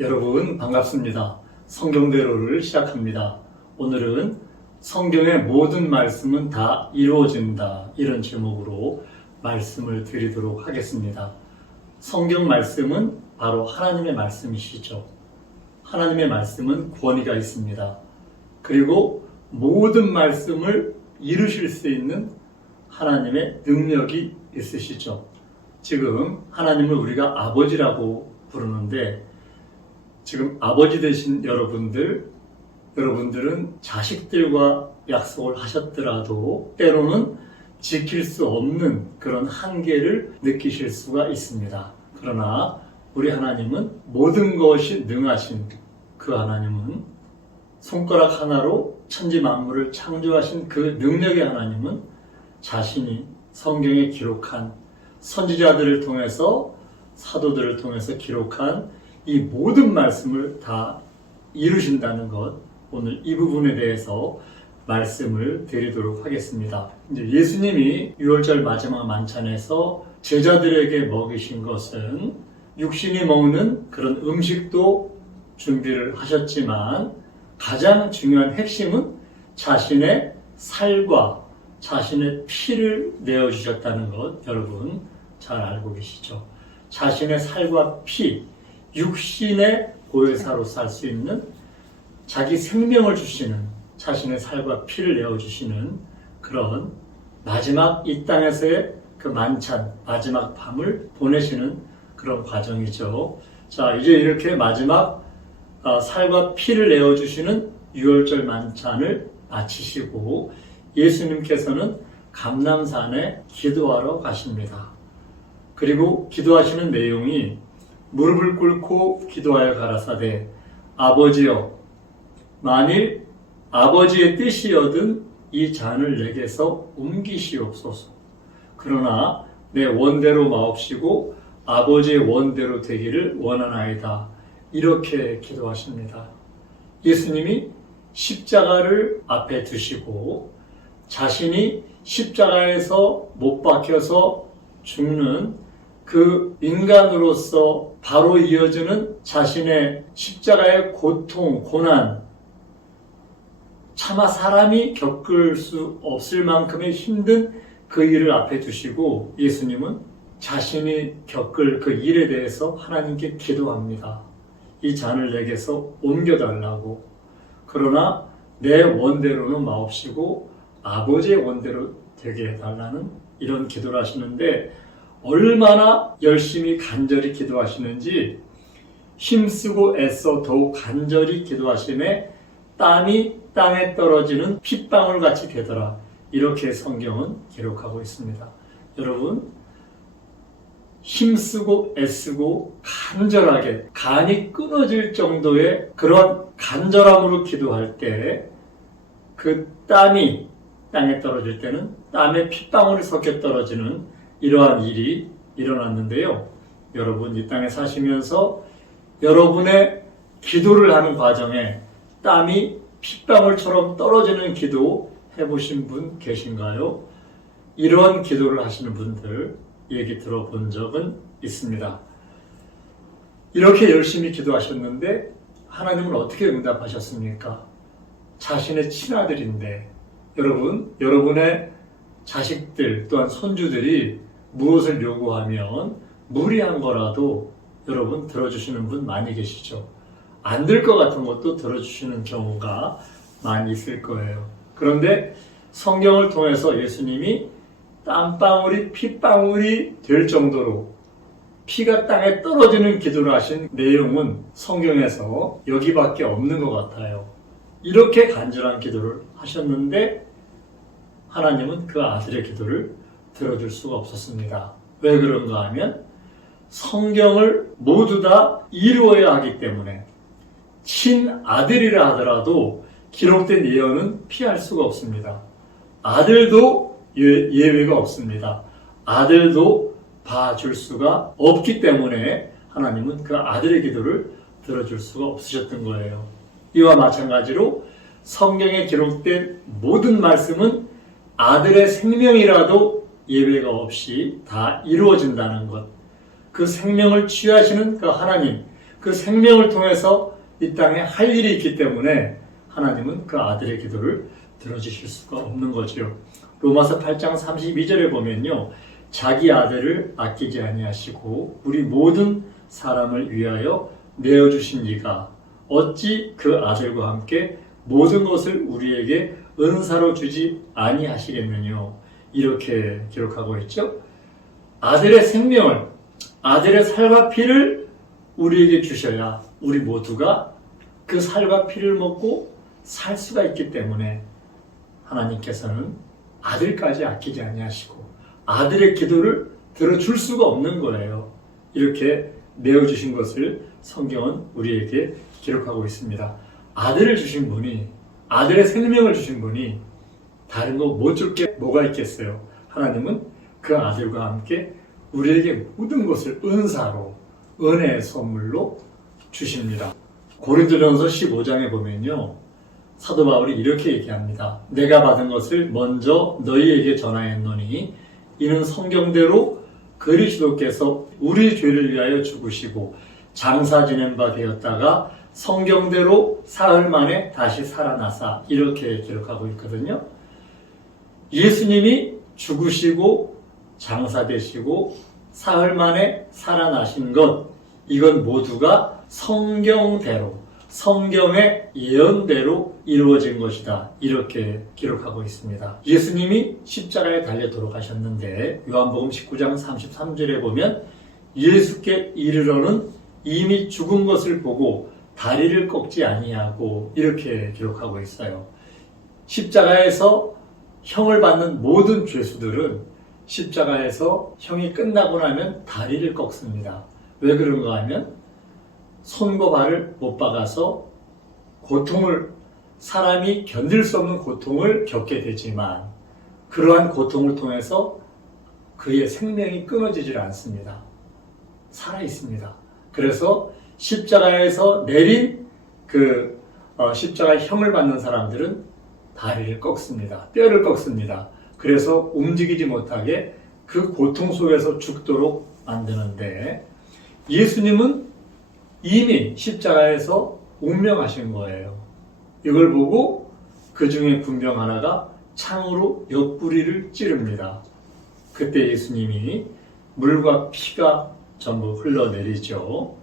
여러분 반갑습니다. 성경대로를 시작합니다. 오늘은 성경의 모든 말씀은 다 이루어진다, 이런 제목으로 말씀을 드리도록 하겠습니다. 성경 말씀은 바로 하나님의 말씀이시죠. 하나님의 말씀은 권위가 있습니다. 그리고 모든 말씀을 이루실 수 있는 하나님의 능력이 있으시죠. 지금 하나님을 우리가 아버지라고 부르는데, 지금 아버지 되신 여러분들은 자식들과 약속을 하셨더라도 때로는 지킬 수 없는 그런 한계를 느끼실 수가 있습니다. 그러나 우리 하나님은 모든 것이 능하신 그 하나님은, 손가락 하나로 천지 만물을 창조하신 그 능력의 하나님은 자신이 성경에 기록한, 선지자들을 통해서, 사도들을 통해서 기록한 이 모든 말씀을 다 이루신다는 것, 오늘 이 부분에 대해서 말씀을 드리도록 하겠습니다. 이제 예수님이 6월절 마지막 만찬에서 제자들에게 먹이신 것은 육신이 먹는 그런 음식도 준비를 하셨지만, 가장 중요한 핵심은 자신의 살과 자신의 피를 내어주셨다는 것, 여러분 잘 알고 계시죠? 자신의 살과 피, 육신의 보혜사로 살 수 있는, 자기 생명을 주시는, 자신의 살과 피를 내어주시는 그런 마지막 이 땅에서의 그 만찬, 마지막 밤을 보내시는 그런 과정이죠. 자, 이제 이렇게 마지막 살과 피를 내어주시는 유월절 만찬을 마치시고 예수님께서는 감람산에 기도하러 가십니다. 그리고 기도하시는 내용이 무릎을 꿇고 기도하여 가라사대, 아버지여, 만일 아버지의 뜻이여든 이 잔을 내게서 옮기시옵소서. 그러나 내 원대로 마옵시고 아버지의 원대로 되기를 원하나이다. 이렇게 기도하십니다. 예수님이 십자가를 앞에 두시고 자신이 십자가에서 못 박혀서 죽는 그 인간으로서 바로 이어지는 자신의 십자가의 고통, 고난, 차마 사람이 겪을 수 없을 만큼의 힘든 그 일을 앞에 두시고 예수님은 자신이 겪을 그 일에 대해서 하나님께 기도합니다. 이 잔을 내게서 옮겨달라고. 그러나 내 원대로는 마옵시고 아버지의 원대로 되게 해달라는 이런 기도를 하시는데, 얼마나 열심히 간절히 기도하시는지, 힘쓰고 애써 더욱 간절히 기도하심에 땀이 땅에 떨어지는 핏방울같이 되더라. 이렇게 성경은 기록하고 있습니다. 여러분, 힘쓰고 애쓰고 간절하게 간이 끊어질 정도의 그런 간절함으로 기도할 때 그 땀이 땅에 떨어질 때는 땀에 핏방울이 섞여 떨어지는 이러한 일이 일어났는데요. 여러분, 이 땅에 사시면서 여러분의 기도를 하는 과정에 땀이 핏방울처럼 떨어지는 기도 해보신 분 계신가요? 이런 기도를 하시는 분들 얘기 들어본 적은 있습니다. 이렇게 열심히 기도하셨는데 하나님은 어떻게 응답하셨습니까? 자신의 친아들인데, 여러분, 여러분의 자식들 또한 손주들이 무엇을 요구하면 무리한 거라도 여러분 들어주시는 분 많이 계시죠. 안 될 것 같은 것도 들어주시는 경우가 많이 있을 거예요. 그런데 성경을 통해서 예수님이 땀방울이 핏방울이 될 정도로 피가 땅에 떨어지는 기도를 하신 내용은 성경에서 여기밖에 없는 것 같아요. 이렇게 간절한 기도를 하셨는데 하나님은 그 아들의 기도를 들어줄 수가 없었습니다. 왜 그런가 하면 성경을 모두 다 이루어야 하기 때문에, 친아들이라 하더라도 기록된 예언은 피할 수가 없습니다. 아들도 예외가 없습니다. 아들도 봐줄 수가 없기 때문에 하나님은 그 아들의 기도를 들어줄 수가 없으셨던 거예요. 이와 마찬가지로 성경에 기록된 모든 말씀은 아들의 생명이라도 예외가 없이 다 이루어진다는 것, 그 생명을 취하시는 그 하나님, 그 그 생명을 통해서 이 땅에 할 일이 있기 때문에 하나님은 그 아들의 기도를 들어주실 수가 없는 거지요. 로마서 8장 32절에 보면요. 자기 아들을 아끼지 아니하시고 우리 모든 사람을 위하여 내어주신 이가 어찌 그 아들과 함께 모든 것을 우리에게 은사로 주지 아니하시겠느냐. 이렇게 기록하고 있죠. 아들의 생명을, 아들의 살과 피를 우리에게 주셔야 우리 모두가 그 살과 피를 먹고 살 수가 있기 때문에 하나님께서는 아들까지 아끼지 아니하시고 아들의 기도를 들어줄 수가 없는 거예요. 이렇게 내어주신 것을 성경은 우리에게 기록하고 있습니다. 아들을 주신 분이, 아들의 생명을 주신 분이 다른 거 못 줄 게 뭐가 있겠어요. 하나님은 그 아들과 함께 우리에게 모든 것을 은사로, 은혜의 선물로 주십니다. 고린도전서 15장에 보면요. 사도 바울이 이렇게 얘기합니다. 내가 받은 것을 먼저 너희에게 전하였노니 이는 성경대로 그리스도께서 우리 죄를 위하여 죽으시고 장사 지낸 바 되었다가 성경대로 사흘 만에 다시 살아나사 이렇게 기록하고 있거든요. 예수님이 죽으시고 장사되시고 사흘 만에 살아나신 것, 이건 모두가 성경대로, 성경의 예언대로 이루어진 것이다. 이렇게 기록하고 있습니다. 예수님이 십자가에 달려 돌아가셨는데 요한복음 19장 33절에 보면 예수께 이르러는 이미 죽은 것을 보고 다리를 꺾지 아니하고 이렇게 기록하고 있어요. 십자가에서 형을 받는 모든 죄수들은 십자가에서 형이 끝나고 나면 다리를 꺾습니다. 왜 그런가 하면 손과 발을 못 박아서 고통을, 사람이 견딜 수 없는 고통을 겪게 되지만 그러한 고통을 통해서 그의 생명이 끊어지질 않습니다. 살아 있습니다. 그래서 십자가에서 내린 십자가의 형을 받는 사람들은 다리를 꺾습니다. 뼈를 꺾습니다. 그래서 움직이지 못하게 그 고통 속에서 죽도록 만드는데 예수님은 이미 십자가에서 운명하신 거예요. 이걸 보고 그 중에 군병 하나가 창으로 옆구리를 찌릅니다. 그때 예수님이 물과 피가 전부 흘러내리죠.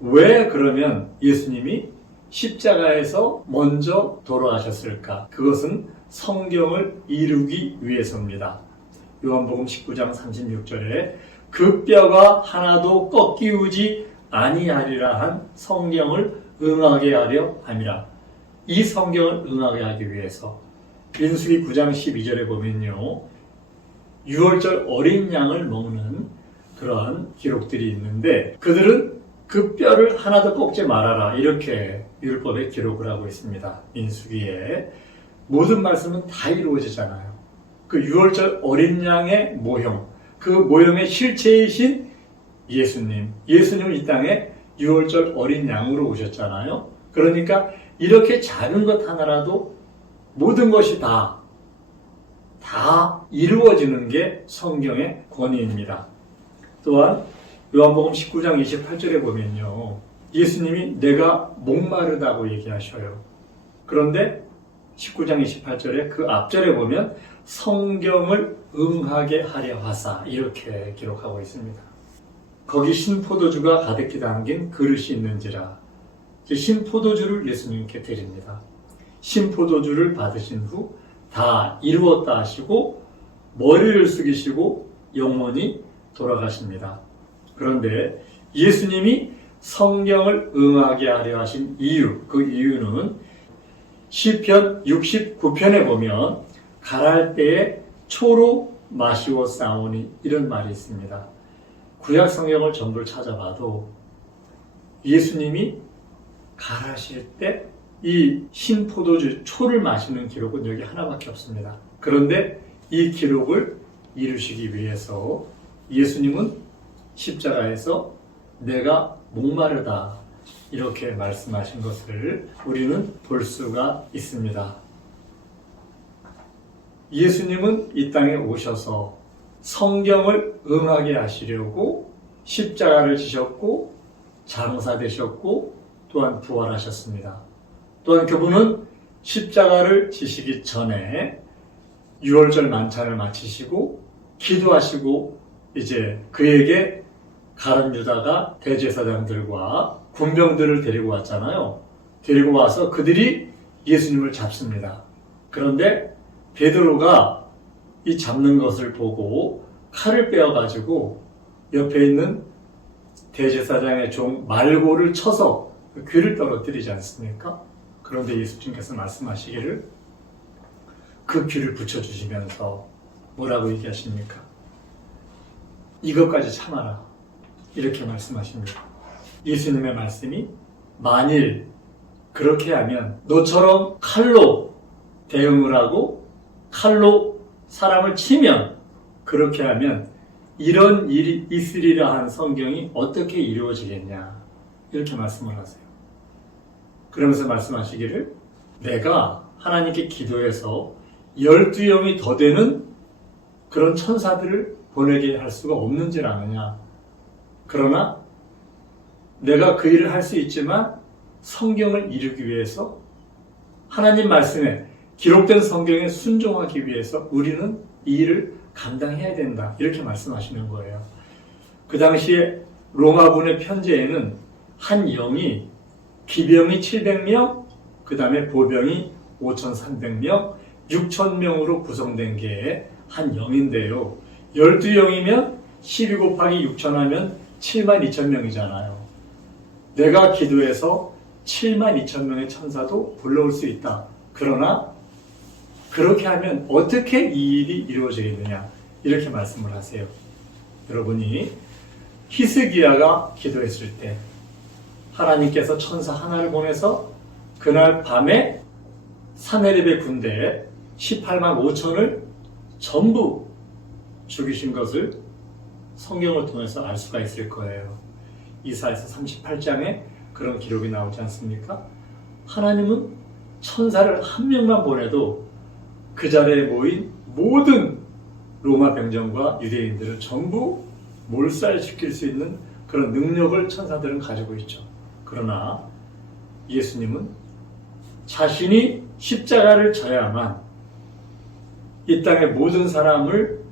왜 그러면 예수님이 십자가에서 먼저 돌아가셨을까? 그것은 성경을 이루기 위해서입니다. 요한복음 19장 36절에 그 뼈가 하나도 꺾이우지 아니하리라 한 성경을 응하게 하려 함이라. 이 성경을 응하게 하기 위해서 민수기 9장 12절에 보면요. 6월절 어린 양을 먹는 그러한 기록들이 있는데 그들은 그 뼈를 하나도 꺾지 말아라 이렇게 율법에 기록을 하고 있습니다. 민수기에 모든 말씀은 다 이루어지잖아요. 그 6월절 어린 양의 모형, 그 모형의 실체이신 예수님은 이 땅에 6월절 어린 양으로 오셨잖아요. 그러니까 이렇게 작은 것 하나라도 모든 것이 다 이루어지는 게 성경의 권위입니다. 또한 요한복음 19장 28절에 보면요. 예수님이 내가 목마르다고 얘기하셔요. 그런데 19장 28절에 그 앞절에 보면 성경을 응하게 하려 하사 이렇게 기록하고 있습니다. 거기 신포도주가 가득히 담긴 그릇이 있는지라. 신포도주를 예수님께 드립니다. 신포도주를 받으신 후 다 이루었다 하시고 머리를 숙이시고 영원히 돌아가십니다. 그런데 예수님이 성경을 응하게 하려 하신 이유, 그 이유는 시편 69편에 보면 가랄 때에 초로 마시고 싸우니 이런 말이 있습니다. 구약 성경을 전부 찾아봐도 예수님이 가라실 때 이 신포도주 초를 마시는 기록은 여기 하나밖에 없습니다. 그런데 이 기록을 이루시기 위해서 예수님은 십자가에서 내가 목마르다 이렇게 말씀하신 것을 우리는 볼 수가 있습니다. 예수님은 이 땅에 오셔서 성경을 응하게 하시려고 십자가를 지셨고 장사되셨고 또한 부활하셨습니다. 또한 그분은 십자가를 지시기 전에 유월절 만찬을 마치시고 기도하시고 이제 그에게 가룟 유다가 대제사장들과 군병들을 데리고 왔잖아요. 데리고 와서 그들이 예수님을 잡습니다. 그런데 베드로가 이 잡는 것을 보고 칼을 빼어가지고 옆에 있는 대제사장의 종 말고를 쳐서 귀를 떨어뜨리지 않습니까? 그런데 예수님께서 말씀하시기를 그 귀를 붙여주시면서 뭐라고 얘기하십니까? 이것까지 참아라. 이렇게 말씀하십니다. 예수님의 말씀이 만일 그렇게 하면 너처럼 칼로 대응을 하고 칼로 사람을 치면 그렇게 하면 이런 일이 있으리라 한 성경이 어떻게 이루어지겠냐 이렇게 말씀을 하세요. 그러면서 말씀하시기를 내가 하나님께 기도해서 12영이 더 되는 그런 천사들을 보내게 할 수가 없는 줄 아느냐. 그러나 내가 그 일을 할 수 있지만 성경을 이루기 위해서 하나님 말씀에 기록된 성경에 순종하기 위해서 우리는 이 일을 감당해야 된다. 이렇게 말씀하시는 거예요. 그 당시에 로마군의 편제에는 한 영이 기병이 700명, 그 다음에 보병이 5,300명, 6,000명으로 구성된 게 한 영인데요. 12영이면 12 곱하기 6,000 하면 72,000명이잖아요. 내가 기도해서 72,000명의 천사도 불러올 수 있다. 그러나 그렇게 하면 어떻게 이 일이 이루어지겠느냐 이렇게 말씀을 하세요. 여러분이 히스기야가 기도했을 때 하나님께서 천사 하나를 보내서 그날 밤에 사네립의 군대 18만 5천을 전부 죽이신 것을 성경을 통해서 알 수가 있을 거예요. 이사야서 38장에 그런 기록이 나오지 않습니까? 하나님은 천사를 한 명만 보내도 그 자리에 모인 모든 로마 병정과 유대인들을 전부 몰살시킬 수 있는 그런 능력을 천사들은 가지고 있죠. 그러나 예수님은 자신이 십자가를 져야만 이 땅의 모든 사람을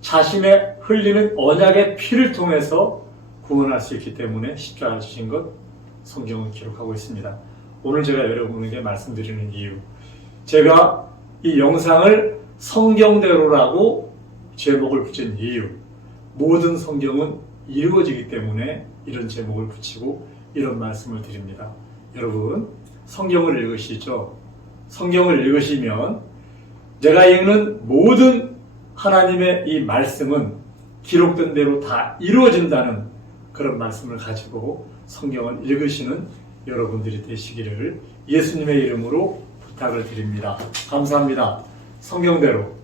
자신의 흘리는 언약의 피를 통해서 구원할 수 있기 때문에 십자가를 지신 것 성경은 기록하고 있습니다. 오늘 제가 여러분에게 말씀드리는 이유, 제가 이 영상을 성경대로라고 제목을 붙인 이유, 모든 성경은 이루어지기 때문에 이런 제목을 붙이고 이런 말씀을 드립니다. 여러분, 성경을 읽으시죠? 성경을 읽으시면 제가 읽는 모든 하나님의 이 말씀은 기록된 대로 다 이루어진다는 그런 말씀을 가지고 성경을 읽으시는 여러분들이 되시기를 예수님의 이름으로 부탁을 드립니다. 감사합니다. 성경대로